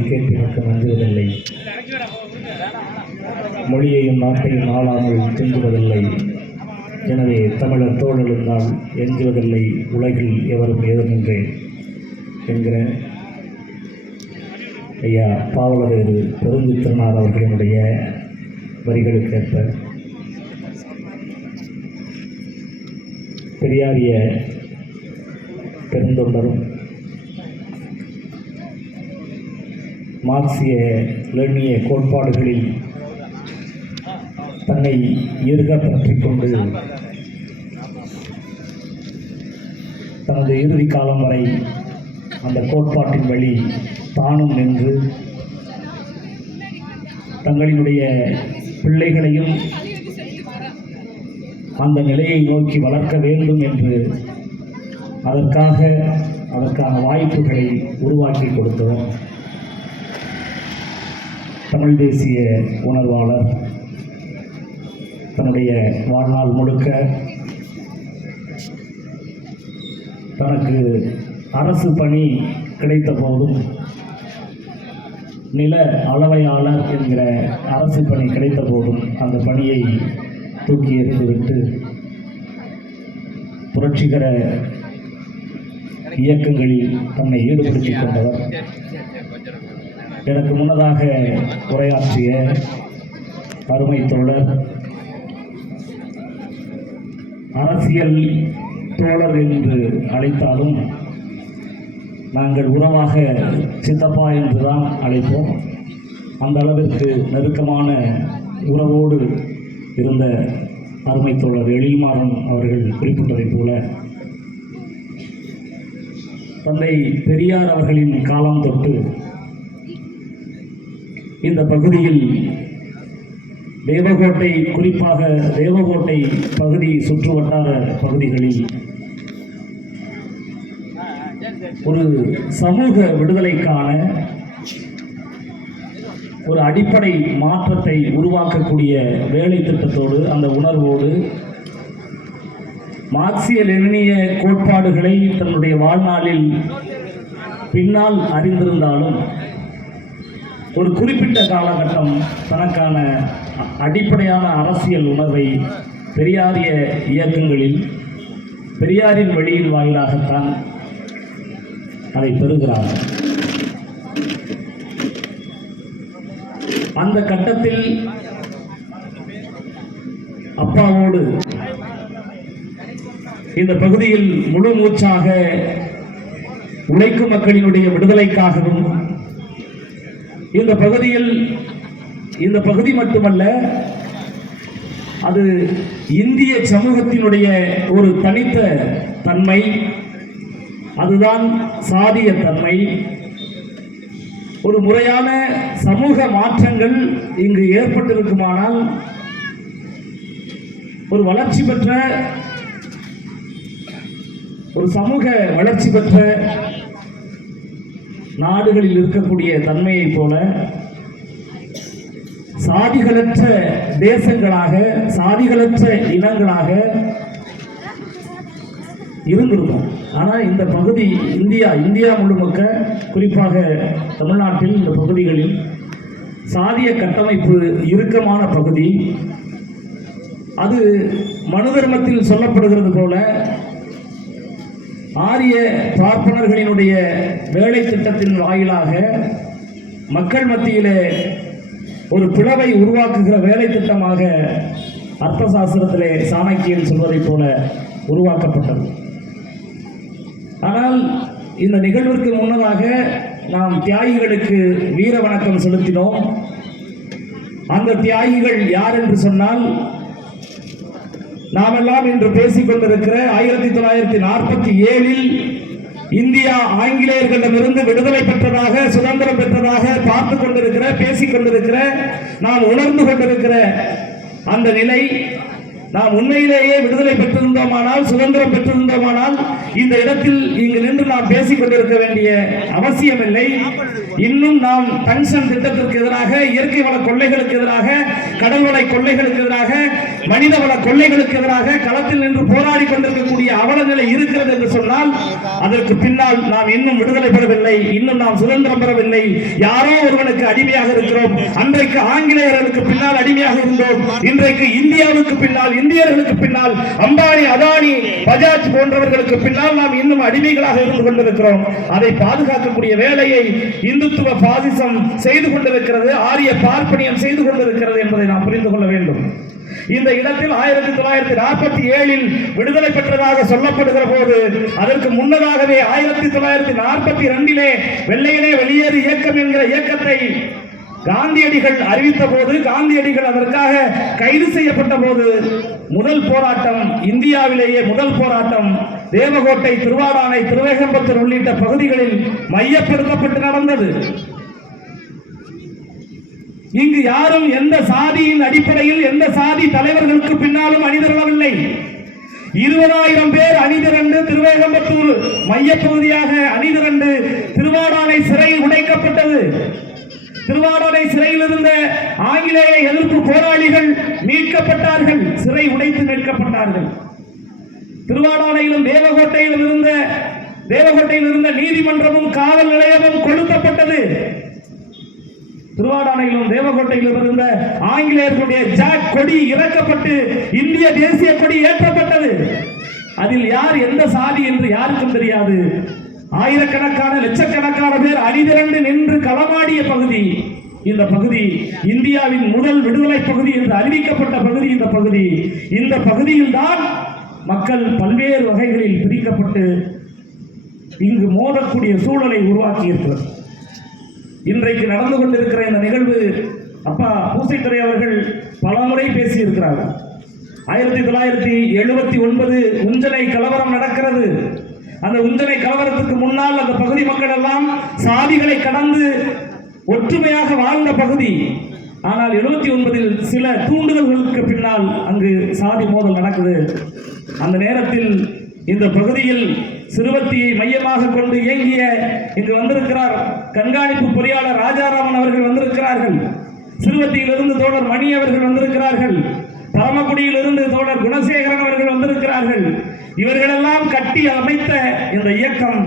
கேட்டு எனக்கு நம்புவதில்லை மொழியையும் நாட்டையும் ஆளாமல் துன்புவதில்லை எனவே தமிழர் தோழெழுந்தால் எஞ்சுவதில்லை உலகில் எவரும் ஏதுமின்றேன் என்கிற ஐயா பாவலரேறு பெருஞ்சித்திரனார் அவர்களினுடைய வரிகளுக்கேற்ப பெரியாரிய பெருந்தொண்டரும் மார்க்சிய லெனிய கோட்பாடுகளில் தன்னை இருக கொண்டு தனது இறுதி காலம் வரை அந்த கோட்பாட்டின் வழி தானும் நின்று தங்களினுடைய பிள்ளைகளையும் அந்த நிலையை நோக்கி வளர்க்க வேண்டும் என்று அதற்காக அதற்கான வாய்ப்புகளை உருவாக்கி கொடுத்தோம் தமிழ் தேசிய உணர்வாளர் தன்னுடைய வாழ்நாள் முழுக்க தனக்கு அரசு பணி கிடைத்த போதும் நில அளவையாளர் என்கிற அரசு பணி கிடைத்த போதும் அந்த பணியை தூக்கி எறிந்துவிட்டு புரட்சிகர இயக்கங்களில் தன்னை ஈடுபடுத்திக் கொண்டவர். எனக்கு முன்னதாக உரையாற்றிய அருமை தோழர் அரசியல் தோழர் என்று அழைத்தாலும் நாங்கள் உறவாக சித்தப்பா என்றுதான் அழைப்போம். அந்த அளவிற்கு நெருக்கமான உறவோடு இருந்த அருமை தோழர் எழில்மாறன் அவர்கள் குறிப்பிட்டதைப் போல தந்தை பெரியார் அவர்களின் காலம் தொட்டு இந்த பகுதியில் தேவகோட்டை குறிப்பாக தேவகோட்டை பகுதி சுற்று வட்டார பகுதிகளில் ஒரு சமூக விடுதலைக்கான ஒரு அடிப்படை மாற்றத்தை உருவாக்கக்கூடிய வேலை திட்டத்தோடு அந்த உணர்வோடு மார்க்சிய லெனினிய கோட்பாடுகளை தன்னுடைய வாழ்நாளில் பின்னால் அறிந்திருந்தாலும் ஒரு குறிப்பிட்ட காலகட்டம் தனக்கான அடிப்படையான அரசியல் உணர்வை பெரியாரிய இயக்கங்களில் பெரியாரின் வழியின் வாயிலாகத்தான் அதை பெறுகிறார். அந்த கட்டத்தில் அப்பாவோடு இந்த பகுதியில் முழு மூச்சாக உழைக்கும் மக்களினுடைய விடுதலைக்காகவும் இந்த பகுதியில் இந்த பகுதி மட்டுமல்ல அது இந்திய சமூகத்தினுடைய ஒரு தனித்த தன்மை அதுதான் சாதிய தன்மை. ஒரு முறையான சமூக மாற்றங்கள் இங்கு ஏற்பட்டிருக்குமானால் ஒரு வளர்ச்சி பெற்ற ஒரு சமூக வளர்ச்சி பெற்ற நாடுகளில் இருக்கக்கூடிய தன்மையைப் போல சாதிகளற்ற தேசங்களாக சாதிகளற்ற இனங்களாக இருந்திருக்கும். ஆனால் இந்த பகுதி இந்தியா இந்தியா முழுமக்க குறிப்பாக தமிழ்நாட்டில் இந்த பகுதிகளில் சாதிய கட்டமைப்பு இறுக்கமான பகுதி. அது மனு தர்மத்தில் சொல்லப்படுகிறது போல ஆரிய பார்ப்பனர்களினுடைய வேலை திட்டத்தின் வாயிலாக மக்கள் மத்தியிலே ஒரு பிளவை உருவாக்குகிற வேலை திட்டமாக அர்த்த சாஸ்திரத்திலே சாணக்கியன் சொல்வதைப் போல உருவாக்கப்பட்டது. ஆனால் இந்த நிகழ்விற்கு முன்னதாக நாம் தியாகிகளுக்கு வீர வணக்கம் செலுத்தினோம். அந்த தியாகிகள் யார் என்று சொன்னால் நாமெல்லாம் இன்று பேசிக் கொண்டிருக்கிற ஆயிரத்தி தொள்ளாயிரத்தி நாற்பத்தி ஏழில் இந்தியா ஆங்கிலேயர்களிடமிருந்து விடுதலை பெற்றதாக சுதந்திரம் பெற்றதாக பார்த்து கொண்டிருக்கிற பேசிக் கொண்டிருக்கிற நாம் உணர்ந்து கொண்டிருக்கிற அந்த நிலை நாம் உண்மையிலேயே விடுதலை பெற்றிருந்தோமானால் சுதந்திரம் பெற்றிருந்தோமானால் இந்த இடத்தில் இங்கு நின்று நாம் பேசிக் கொண்டிருக்க வேண்டிய அவசியமில்லை. இன்னும் நாம் பென்ஷன் திட்டத்திற்கு எதிராக இயற்கை வள கொள்ளைகளுக்கு எதிராக கடல்வள கொள்ளைகளுக்கு எதிராக மனித வள கொள்ளைகளுக்கு எதிராக களத்தில் நின்று போராடி கொண்டிருக்கக்கூடிய அவல நிலை இருக்கிறது என்று சொன்னால் அதற்கு பின்னால் நாம் இன்னும் விடுதலை பெறவில்லை இன்னும் நாம் சுதந்திரம் பெறவில்லை. யாரோ ஒருவனுக்கு அடிமையாக இருக்கிறோம். அன்றைக்கு ஆங்கிலேயர்களுக்கு பின்னால் அடிமையாக இருந்தோம். இன்றைக்கு இந்தியாவுக்கு பின்னால் இந்தியர்களுக்கு பின்னால் அம்பானி அதானி பஜாஜ் போன்றவர்களுக்கு பின்னால் நாம் இன்னும் அடிமைகளாக இருந்து கொண்டிருக்கிறோம். அதை பாதுகாக்கக்கூடிய வேலையை இந்துத்துவ பாசிசம் செய்து கொண்டிருக்கிறது ஆரிய பார்ப்பனியம் செய்து கொண்டிருக்கிறது என்பதை நாம் புரிந்து கொள்ள வேண்டும். இந்த இடத்தில் ஆயிரத்தி தொள்ளாயிரத்தி நாற்பத்தி ஏழில் விடுதலை பெற்றதாக சொல்லப்படுகிற போது அதற்கு முன்னதாகவே ஆயிரத்தி தொள்ளாயிரத்தி நாற்பத்தி இரண்டிலே வெள்ளையனே வெளியேறு இயக்கம் என்கிற இயக்கத்தை காந்தியடிகள் அறிவித்த போது காந்தியடிகள் அதற்காக கைது செய்யப்பட்ட போது முதல் போராட்டம் இந்தியாவிலேயே முதல் போராட்டம் தேவகோட்டை திருவாடானை திருவேகம்பத்தூர் உள்ளிட்ட பகுதிகளில் மையப்படுத்தப்பட்டு நடந்தது. இங்கு யாரும் எந்த சாதியின் அடிப்படையில் எந்த சாதி தலைவர்களுக்கு பின்னாலும் அணிதிரளவில்லை. இருபதாயிரம் பேர் அணிதிரண்டு திருவேகம்பத்தூர் மையப்பகுதியாக அணிதிரண்டு திருவாடானை சிறை உடைக்கப்பட்டது. திருவாரூரை சிறையில் இருந்த ஆங்கிலேய எதிர்ப்பு போராளிகள் மீட்கப்பட்டார்கள் சிறை உடைத்து மீட்கப்பட்டார்கள். திருவாடானையிலும் தேவகோட்டையிலும் இருந்த தேவகோட்டையில் இருந்த நீதிமன்றமும் காவல் நிலையமும் கொளுத்தப்பட்டது. திருவாடானையிலும் தேவகோட்டையிலும் இருந்த ஆங்கிலேயர்களுடைய ஜாக் கொடி இறக்கப்பட்டு இந்திய தேசிய கொடி ஏற்றப்பட்டது. அதில் யார் எந்த சாதி என்று யாருக்கும் தெரியாது. ஆயிரக்கணக்கான லட்சக்கணக்கான பேர் அணிதிரண்டு நின்று களமாடிய பகுதி. இந்த பகுதி இந்தியாவின் முதல் விடுதலை பகுதி என்று அறிவிக்கப்பட்ட பகுதி இந்த பகுதி. இந்த பகுதியில் தான் மக்கள் பல்வேறு வகைகளில் பிரிக்கப்பட்டு இங்கு மோதக்கூடிய சூழலை உருவாக்கி இருக்கிறது இன்றைக்கு நடந்து கொண்டிருக்கிற இந்த நிகழ்வு அப்பா பூசைத்துறை அவர்கள் பலமுறை பேசியிருக்கிறார் ஆயிரத்தி தொள்ளாயிரத்தி எழுபத்தி ஒன்பது உஞ்சனை கலவரம் நடக்கிறது. அந்த உஞ்சனை கலவரத்துக்கு முன்னால் அந்த பகுதி மக்கள் எல்லாம் சாதிகளை கடந்து ஒற்றுமையாக வாழ்ந்த பகுதி. ஆனால் எழுபத்தி ஒன்பதில் சில தூண்டுதல்களுக்கு பின்னால் அங்கு சாதி மோதல் நடக்குது. அந்த நேரத்தில் இந்த பகுதியில் சிறுவத்தியை மையமாக கொண்டு இயங்கிய இங்கு வந்திருக்கிறார் கண்காணிப்பு பொறியாளர் ராஜாராமன் அவர்கள் வந்திருக்கிறார்கள். சிறுவத்தியிலிருந்து தோழர் மணி அவர்கள் வந்திருக்கிறார்கள். பரமக்குடியிலிருந்து தோழர் குணசேகரன் அவர்கள் வந்திருக்கிறார்கள். இவர்களெல்லாம் கட்டி அமைத்த இந்த இயக்கம்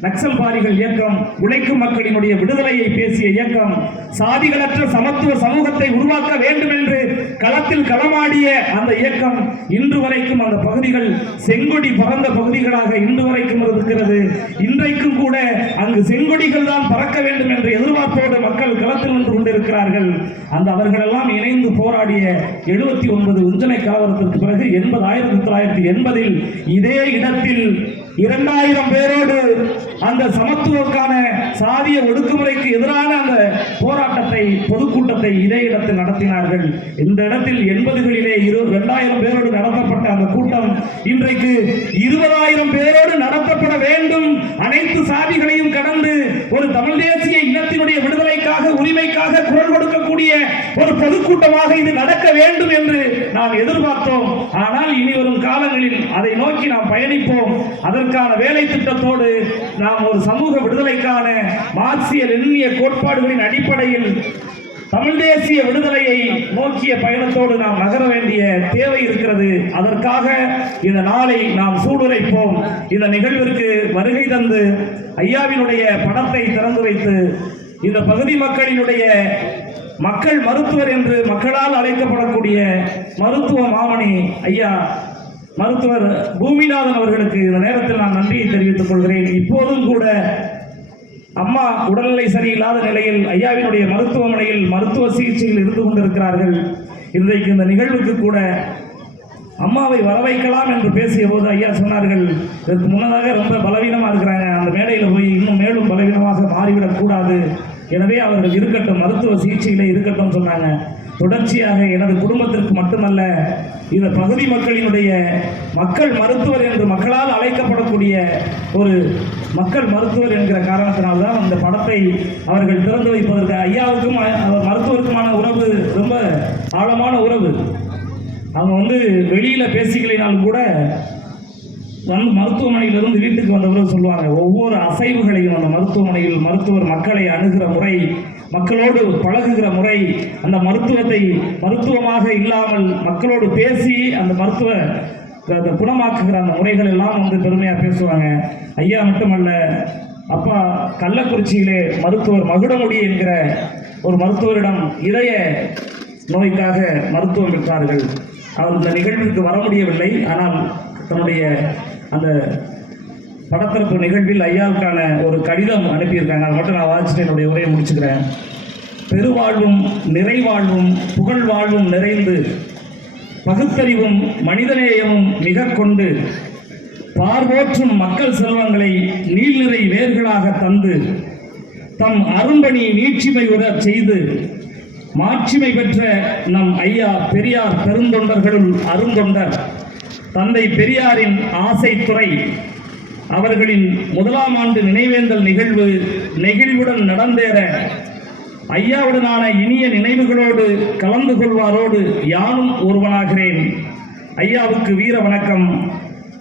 நக்சல்வாதிகள் இயக்கம் உழைக்கும் மக்களினுடைய விடுதலையை பேசிய இயக்கம் சாதிகளற்ற சமத்துவ சமூகத்தை உருவாக்க வேண்டும் என்று களத்தில் களமாடிய அந்த இயக்கம் இன்று வரைக்கும் அந்த பகுதிகள் செங்கொடி பறந்த பகுதிகளாக இன்று வரைக்கும் இருக்கிறது இன்றைக்கும் கூட அங்கு செங்கொடிகள் தான் பறக்க வேண்டும் என்று எதிர்பார்ப்போடு மக்கள் களத்தில் நின்று கொண்டிருக்கிறார்கள். அந்த அவர்களெல்லாம் இணைந்து போராடிய எழுபத்தி ஒன்பது உஞ்சனை கலவரத்திற்கு பிறகு எண்பது ஆயிரத்தி தொள்ளாயிரத்தி எண்பதில் இதே இடத்தில் இரண்டாயிரம் பேரோடு அந்த சமத்துவக்கான சாதிய ஒடுக்குமுறைக்கு எதிரான அந்த போராட்டத்தை பொதுக்கூட்டத்தை இதே இடத்தில் நடத்தினார்கள். இந்த இடத்தில் எண்பதுகளிலே இரு இரண்டாயிரம் பேரோடு நடத்தப்பட்ட அந்த கூட்டம் இன்றைக்கு இருபதாயிரம் பேரோடு நடத்தப்பட வேண்டும். அனைத்து சாதிகளையும் கடந்து ஒரு தமிழ் தேசிய இனத்தினுடைய விடுதலைக்காக உரிமைக்காக குரல் கொடுக்கக்கூடிய ஒரு பொதுக்கூட்டமாக இது நடக்க வேண்டும் என்று நாம் எதிர்பார்த்தோம். ஆனால் இனி வரும் காலங்களில் அதை நோக்கி நாம் பயணிப்போம். அதற்கான வேலை திட்டத்தோடு நாம் ஒரு சமூக விடுதலைக்கான மார்க்சிய லெனினிய கோட்பாடுகளின் அடிப்படையில் தமிழ் தேசிய விடுதலையை நோக்கிய பயணத்தோடு நாம் நகர வேண்டிய தேவை இருக்கிறது. அதற்காக இந்த நாளை நாம் சூடுரைப்போம். இந்த நிகழ்விற்கு வருகை தந்து ஐயாவினுடைய படத்தை திறந்து வைத்து இந்த பகுதி மக்களினுடைய மக்கள் மருத்துவர் என்று மக்களால் அழைக்கப்படக்கூடிய மருத்துவ மாமணி ஐயா மருத்துவர் பூமிநாதன் அவர்களுக்கு இந்த நேரத்தில் நான் நன்றியை தெரிவித்துக் கொள்கிறேன். இப்போதும் கூட அம்மா உடல்நிலை சரியில்லாத நிலையில் ஐயாவினுடைய மருத்துவமனையில் மருத்துவ சிகிச்சையில் இருந்து கொண்டிருக்கிறார்கள். இன்றைக்கு இந்த நிகழ்வுக்கு கூட அம்மாவை வர வைக்கலாம் என்று பேசிய போது ஐயா சொன்னார்கள் இதற்கு முன்னதாக ரொம்ப பலவீனமாக இருக்கிறாங்க. அந்த மேடையில் போய் மாறிவிடக் கூடாது எனவே அவர்கள் இருக்கட்டும் மருத்துவ சிகிச்சையிலே இருக்கட்டும் சொன்னாங்க. தொடர்ச்சியாக எனது குடும்பத்திற்கு மட்டுமல்ல இந்த பகுதி மக்களினுடைய மக்கள் மருத்துவர் என்று மக்களால் அழைக்கப்படக்கூடிய ஒரு மக்கள் மருத்துவர் என்கிற காரணத்தினால்தான் அந்த படத்தை அவர்கள் திறந்து வைப்பதற்கு ஐயாவுக்கும் அவர் மருத்துவருக்குமான உறவு ரொம்ப ஆழமான உறவு. அவங்க வந்து வெளியில் பேசிக்கலைனாலும் கூட வந்து மருத்துவமனையிலிருந்து வீட்டுக்கு வந்தவர்கள் சொல்லுவாங்க ஒவ்வொரு அசைவுகளையும் அந்த மருத்துவமனையில் மருத்துவர் மக்களை அணுகிற முறை மக்களோடு பழகுகிற முறை அந்த மருத்துவத்தை மருத்துவமாக இல்லாமல் மக்களோடு பேசி அந்த மருத்துவ அந்த குணமாக்குகிற அந்த முறைகள் எல்லாம் வந்து பெருமையாக பேசுவாங்க. ஐயா மட்டுமல்ல அப்பா கள்ளக்குறிச்சியிலே மருத்துவர் மகுடமுடி என்கிற ஒரு மருத்துவரிடம் இதய நோய்க்காக மருத்துவம் பெற்றார்கள். அவர் இந்த நிகழ்விற்கு வர முடியவில்லை ஆனால் தன்னுடைய அந்த படத்திறப்பு நிகழ்வில் ஐயாவுக்கான ஒரு கடிதம் அனுப்பியிருக்காங்க. அதை மட்டும் நான் வாசிச்சுட்டு என்னுடைய உரையை முடிச்சுக்கிறேன். பெருவாழ்வும் நிறைவாழ்வும் புகழ் வாழ்வும் நிறைந்து பகுத்தறிவும் மனிதநேயமும் மிக கொண்டு பார்வோற்றும் மக்கள் செல்வங்களை நீள்நிறை வேர்களாக தந்து தம் அரும்பணி நீட்சிமை செய்து மாட்சிமை பெற்ற நம் ஐயா பெரியார் பெருந்தொண்டர்களுள் அருந்தொண்டர். தந்தை பெரியாரின் ஆசைத்துறை அவர்களின் முதலாம் ஆண்டு நினைவேந்தல் நிகழ்வு நெகிழ்வுடன் நடந்தேற ஐயாவுடனான இனிய நினைவுகளோடு கலந்து கொள்வாரோடு யானும் ஒருவனாகிறேன். ஐயாவுக்கு வீர வணக்கம்.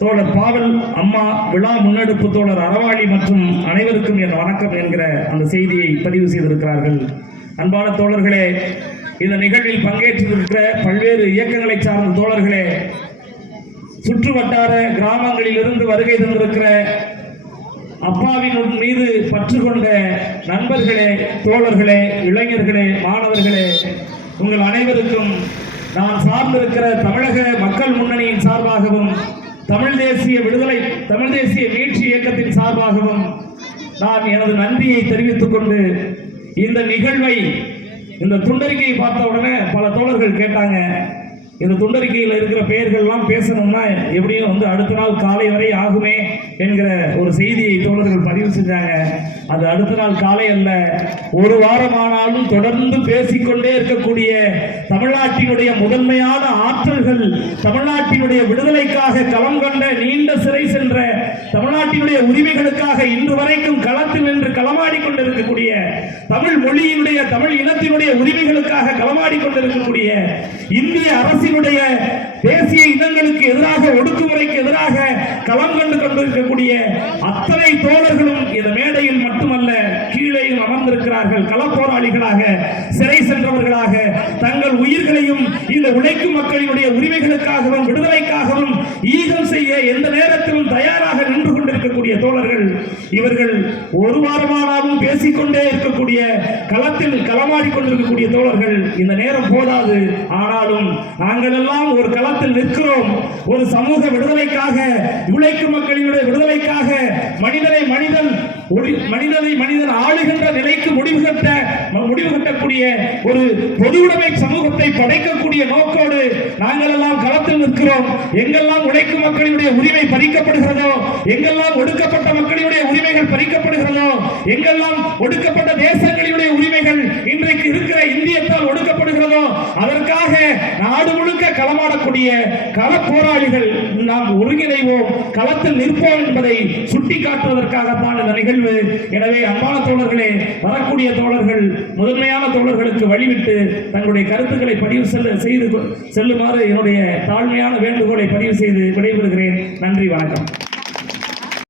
தோழர் பாவல் அம்மா விழா முன்னெடுப்பு தோழர் அறவாளி மற்றும் அனைவருக்கும் என் வணக்கம் என்கிற அந்த செய்தியை பதிவு செய்திருக்கிறார்கள். அன்பான தோழர்களே இந்த நிகழ்வில் பங்கேற்றிருக்கிற பல்வேறு இயக்கங்களை சார்ந்த தோழர்களே சுற்று வட்டார கிராமங்களிலிருந்து வருகை தந்திருக்கிற அப்பாவின் மீது பற்று கொண்ட நண்பர்களே தோழர்களே இளைஞர்களே மாணவர்களே உங்கள் அனைவருக்கும் நான் சார்ந்திருக்கிற தமிழக மக்கள் முன்னணியின் சார்பாகவும் தமிழ் தேசிய விடுதலை தமிழ் தேசிய மீட்சி இயக்கத்தின் சார்பாகவும் நான் எனது நன்றியை தெரிவித்துக் கொண்டு இந்த நிகழ்வை இந்த துண்டறிக்கையை பார்த்த உடனே பல தோழர்கள் கேட்டாங்க இந்த துண்டறிக்கையில் இருக்கிற பெயர்கள்லாம் பேசணும்னா எப்படியும் வந்து அடுத்த நாள் காலை வரை ஆகுமே என்கிற ஒரு செய்தியை தோழர்கள் பதிவு செஞ்சாங்க. அது அடுத்த நாள் காலை அல்ல ஒரு வாரமானாலும் தொடர்ந்து பேசிக்கொண்டே இருக்கக்கூடிய தமிழ்நாட்டினுடைய முதன்மையான ஆற்றல்கள் தமிழ்நாட்டினுடைய விடுதலைக்காக களம் கண்ட நீண்ட சிறை சென்ற தமிழ்நாட்டினுடைய உரிமைகளுக்காக இன்று வரைக்கும் களத்தில் நின்று களமாடி கொண்டிருக்கக்கூடிய தமிழ் மொழியினுடைய தமிழ் இனத்தினுடைய உரிமைகளுக்காக களமாடி கொண்டிருக்கக்கூடிய இந்திய அரசினுடைய தேசிய இனங்களுக்கு எதிராக ஒடுக்குமுறைக்கு எதிராக களம் கண்டு கொண்டிருக்கக்கூடிய அத்தனை தோழர்களும் இந்த மேடையில் மட்டுமல்ல கீழேயும் அமர்ந்திருக்கிறார்கள் களப்போராளிகளாக சிறை சென்றவர்களாக தங்கள் உயிர்களையும் இந்த உழைக்கும் மக்களினுடைய உரிமைகளுக்காகவும் விடுதலைக்காகவும் ஈகம் செய்ய எந்த நேரத்திலும் தயாராக நின்று கொண்டிருக்கக்கூடிய தோழர்கள் இவர்கள் ஒரு வாரமானாலும் பேசிக்கொண்டே இருக்கக்கூடிய களத்தில் களமாடி கொண்டிருக்கக்கூடிய தோழர்கள் இந்த நேரம் போதாது. ஆனாலும் நாங்கள் எல்லாம் ஒரு களத்தில் நிற்கிறோம். ஒரு சமூக விடுதலைக்காக உழைக்கும் மக்களினுடைய விடுதலைக்காக மனிதனை மனிதன் மனிதனை மனிதன் ஆளுகின்ற நிலைக்கு முடிவு கட்ட முடிவு கட்டக்கூடிய ஒரு பொதுவுடைமை சமூகத்தை படைக்கக்கூடிய நோக்கோடு நாங்கள் எல்லாம் களத்தில் நிற்கிறோம். எங்கெல்லாம் உழைக்கும் மக்களினுடைய உரிமை பறிக்கப்படுகிறதோ எங்கெல்லாம் ஒடுக்கப்பட்ட மக்களினுடைய உரிமைகள் பறிக்கப்படுகிறதோ எங்கெல்லாம் ஒடுக்கப்பட்ட தேசங்களினுடைய உரிமைகள் இன்றைக்கு இருக்கிற இந்திய ஒடுக்கப்படுகிறதோ அதற்காக நாடு முழுக்க களமாடக்கூடிய கள போராளிகள் நாம் ஒருங்கிணைவோம். களத்தில் நிற்போம் என்பதை சுட்டிக்காட்டுவதற்காகத்தான் இந்த நிகழ்வு. எனவே அன்பான தோழர்களே வரக்கூடிய தோழர்கள் முதன்மையான தோழர்களுக்கு வழிவிட்டு தங்களுடைய கருத்துக்களை பதிவு செல்ல செய்து செல்லுமாறு என்னுடைய தாழ்மையான வேண்டுகோளை பதிவு செய்து விடைபெறுகிறேன். நன்றி வணக்கம்.